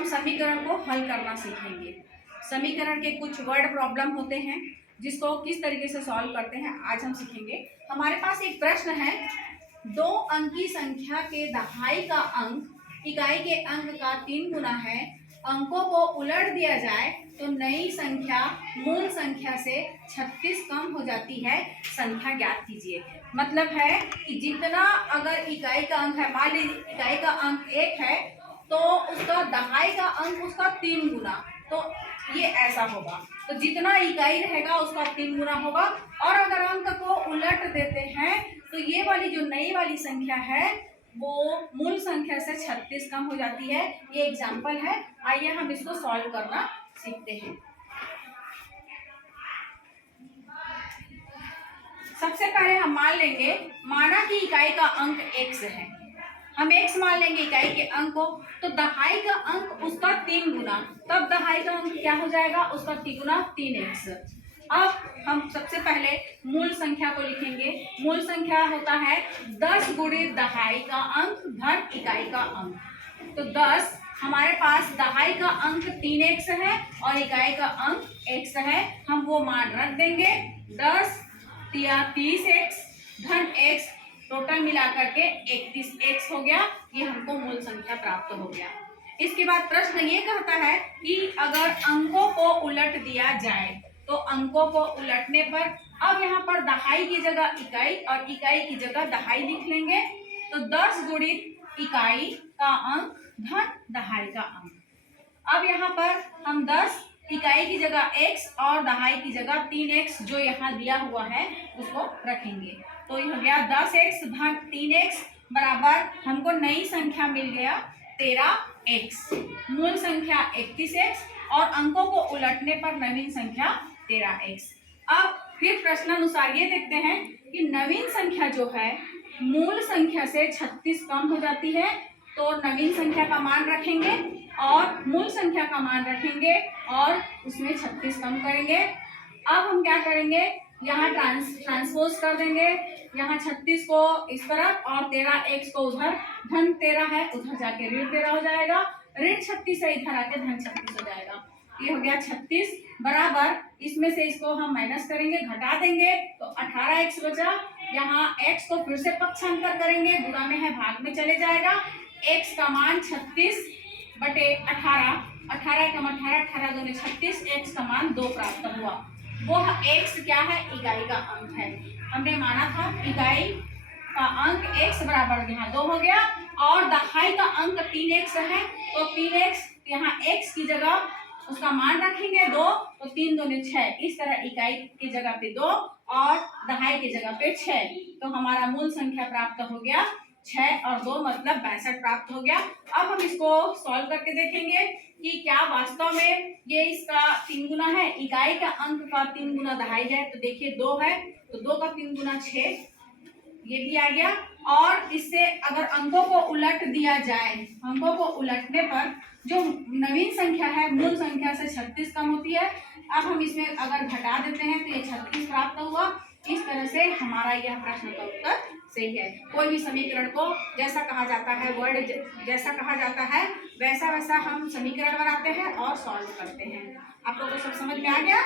हम समीकरण को हल करना सीखेंगे। समीकरण के कुछ वर्ड प्रॉब्लम होते हैं जिसको किस तरीके से सॉल्व करते हैं आज हम सीखेंगे। हमारे पास एक प्रश्न है, 2 अंकी संख्या के दहाई का अंक इकाई के अंक का 3 गुना है। अंकों को उलट दिया जाए तो नई संख्या मूल संख्या से 36 कम हो जाती है, संख्या ज्ञात कीजिए। मतलब है कि जितना अगर इकाई का अंक है, मान लीजिए इकाई का अंक 1 है तो उसका दहाई का अंक उसका 3 गुना, तो ये ऐसा होगा। तो जितना इकाई रहेगा उसका 3 गुना होगा। और अगर अंक को उलट देते हैं तो ये वाली जो नई वाली संख्या है वो मूल संख्या से 36 कम हो जाती है। ये एग्जाम्पल है, आइए हम इसको सॉल्व करना सीखते हैं। सबसे पहले हम मान लेंगे, माना कि इकाई का अंक x है, हम x मान लेंगे इकाई के अंक को, तो दहाई का अंक उसका 3 गुना, तब दहाई का अंक क्या हो जाएगा, उसका 3 गुना 3x। अब हम सबसे पहले मूल संख्या को लिखेंगे। मूल संख्या होता है 10 गुणित दहाई का अंक धन इकाई का अंक। तो 10 हमारे पास दहाई का अंक 3x है और इकाई का अंक x है, हम वो मान रख देंगे। 10 या 30x धन x टोटल मिला करके 31x हो गया। ये हमको मूल संख्या प्राप्त हो गया। इसके बाद प्रश्न ये कहता है कि अगर अंकों को उलट दिया जाए, तो अंकों को उलटने पर अब यहाँ पर दहाई की जगह इकाई और इकाई की जगह दहाई लिख लेंगे। तो 10 गुणित इकाई का अंक धन दहाई का अंक। अब यहाँ पर हम 10 इकाई की जगह x और दहाई की जगह 3x जो यहाँ दिया हुआ है उसको रखेंगे। तो ये हो गया 10x धन 3x बराबर हमको नई संख्या मिल गया 13x, मूल संख्या 31x और अंकों को उलटने पर नवीन संख्या 13x। अब फिर प्रश्नानुसार ये देखते हैं कि नवीन संख्या जो है मूल संख्या से 36 कम हो जाती है, तो नवीन संख्या का मान रखेंगे और मूल संख्या का मान रखेंगे और उसमें 36 कम करेंगे। अब हम क्या करेंगे, यहाँ ट्रांसपोज कर देंगे, यहाँ 36 को इस तरफ और 13x को उधर, धन 13 है उधर जाके ऋण 13 हो जाएगा, ऋण 36 है इधर आके धन 36 हो जाएगा। ये हो गया 36 बराबर, इसमें से इसको हम माइनस करेंगे, घटा देंगे तो 18x बचा। यहाँ x को फिर से पक्षांतर करेंगे, गुणा में है भाग में चले जाएगा। x का मान 36 बटे 18, 18 कम 18, 18 दूनी 36, x का मान 2 प्राप्त हुआ। वो x क्या है, इकाई का अंक है। हमने माना था इकाई का अंक x बराबर यहाँ 2 हो गया और दहाई का अंक 3x है, तो 3x यहाँ x की जगह उसका मान रखेंगे 2, तो 3 दूनी 6, इस तरह इकाई की जगह पे 2 और दहाई की जगह पे 6, तो हमारा मूल संख्या प्राप्त हो गया 6 और 2 मतलब 62 प्राप्त हो गया। अब हम इसको सॉल्व करके देखेंगे कि क्या वास्तव में ये इसका 3 गुना है, इकाई का अंक का 3 गुना दहाई है, तो देखिए 2 है तो 2 का 3 गुना 6, ये भी आ गया। और इससे अगर अंकों को उलट दिया जाए, अंकों को उलटने पर जो नवीन संख्या है मूल संख्या से 36 कम होती है। अब हम इसमें अगर घटा देते हैं तो ये 36 प्राप्त हुआ। इस तरह से हमारा यह प्रश्न का उत्तर सही है। कोई भी समीकरण को जैसा कहा जाता है, वर्ड जैसा कहा जाता है वैसा वैसा हम समीकरण बनाते हैं और सॉल्व करते हैं। आप लोगों को सब समझ में आ गया?